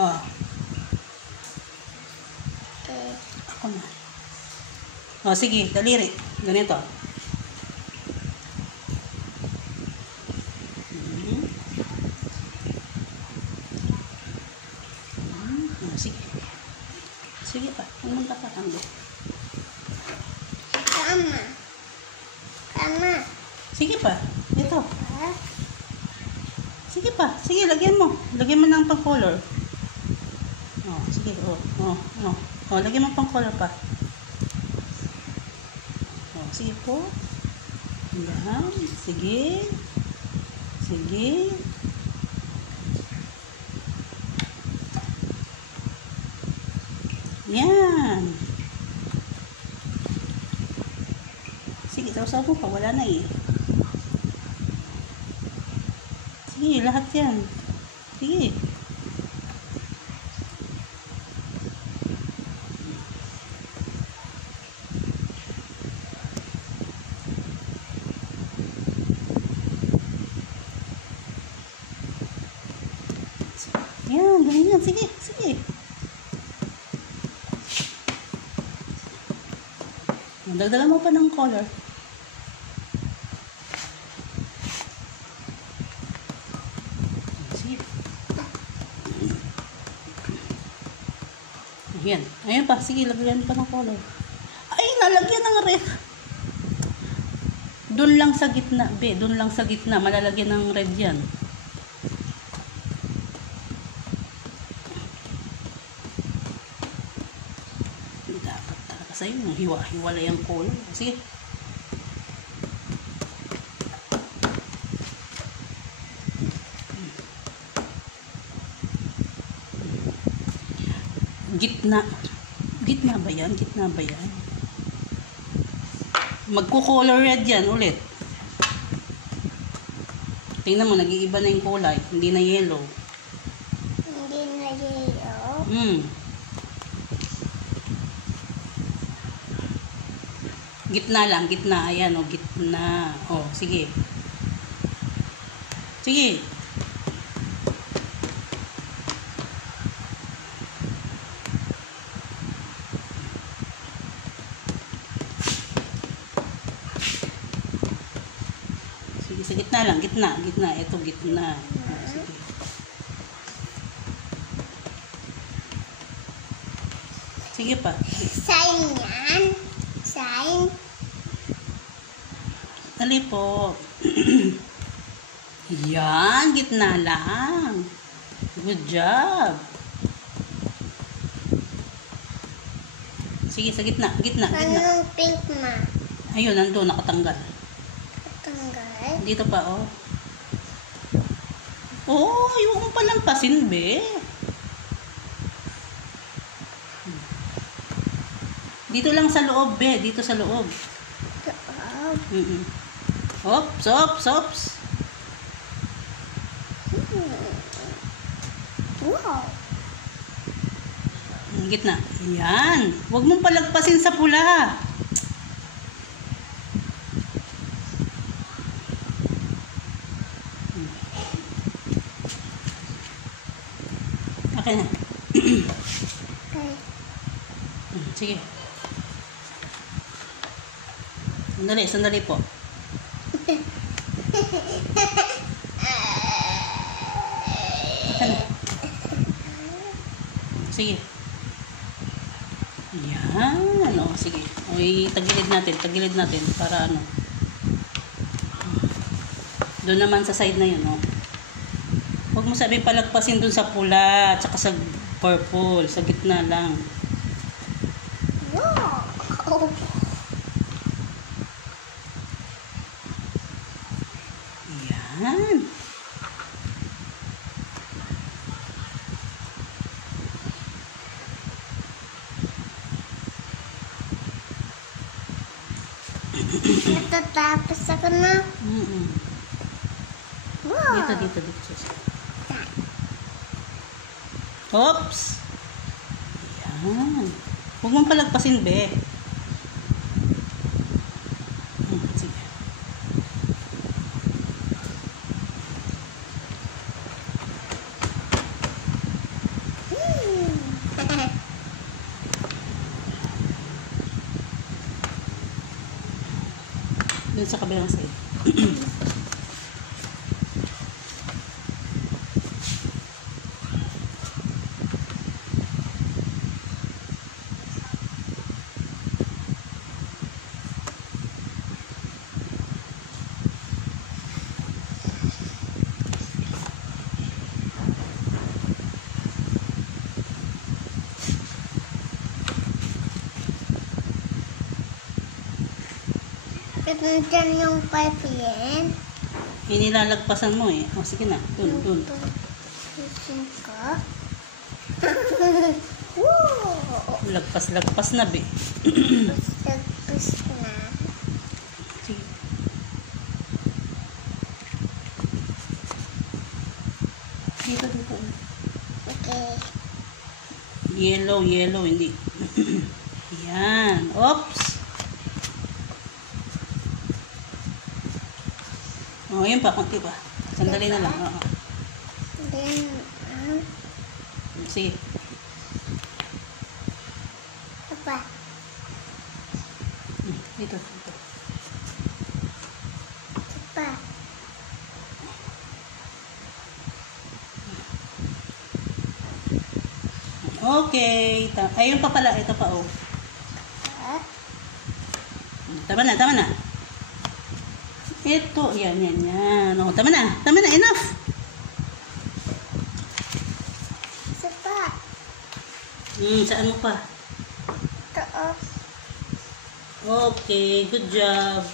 Oh. Ako na. Oh, sige, daliri. Ganito. Sige. Sige pa. Huwag mong kapatanggo. Tama. Tama. Sige pa. Ito. Sige pa. Sige, lagyan mo. Lagyan mo ng pang-color. Oh, sige. Oh, lagyan mo pang-color pa. Oh, sige po. Yan. Sige. Sige. Yan. Sige, sausaw mo pa. Wala na eh. Sige, lahat yan. Sige. Yan, ganyan. Sige, sige. Dagdagan mo pa ng color. Sige. Ayan. Ayan pa. Sige, lagyan pa ng color. Ay, nalagyan ng red. Doon lang sa gitna, be. Doon lang sa gitna. Malalagyan ng red yan. Dapat talaga sa'yo. Hiwa-hiwalay ang color. Sige. Gitna. Gitna ba yan? Gitna ba yan? Magko-color red yan ulit. Tingnan mo, nag-iiba na yung kulay. Hindi na yellow. Hindi na yellow. Gitna lang, gitna. Ayan, o, gitna. O, sige. Sige. Sige, sa gitna lang, gitna, gitna. Ito, gitna. O, sige. Sige pa. Sign yan. Sign. Dali po. Yan, gitna lang. Good job. Sige, sa gitna, gitna, gitna. Anong pink ma? Ayun, nandun, nakatanggal. Tanggal. Dito pa, oh. Oh, yung palampasin, be. Dito lang sa loob, be. Dito sa loob. Ops, ops, ops. Wow. Gitna. Yan. Huwag mong palagpasin sa pula. Okay na. Okay. Sige. Sandali, sandali po. Sige. Yan. O, sige. O, tagilid natin para ano. Doon naman sa side na yun, o. Huwag mo sabi palagpasin doon sa pula at saka sa purple. Sa gitna lang. Wow. Yan. Natatapos ako na. Wow. Dito. Oops. Yan. Huwag mong palagpasin, be. Sige. Dun sa kabilang side. Nandyan yung pipe yan. Inilalagpasan mo eh. O, sige na. Dun. Susun ko. Woo! Lagpas na, be. Lagpas na. Sige. Dito. Okay. Yellow, hindi. Yan. Oops. O, yun pa. Kunti pa. Sandali na lang. Oo. Then, Sige. apa? Dito. Apa? Okay. Ayun pa pala. Ito pa, oh. Ah? Tama na. Ito. Yan. O, tama na. Enough. Sapa? Saan mo pa? Ito, oh. Okay. Good job.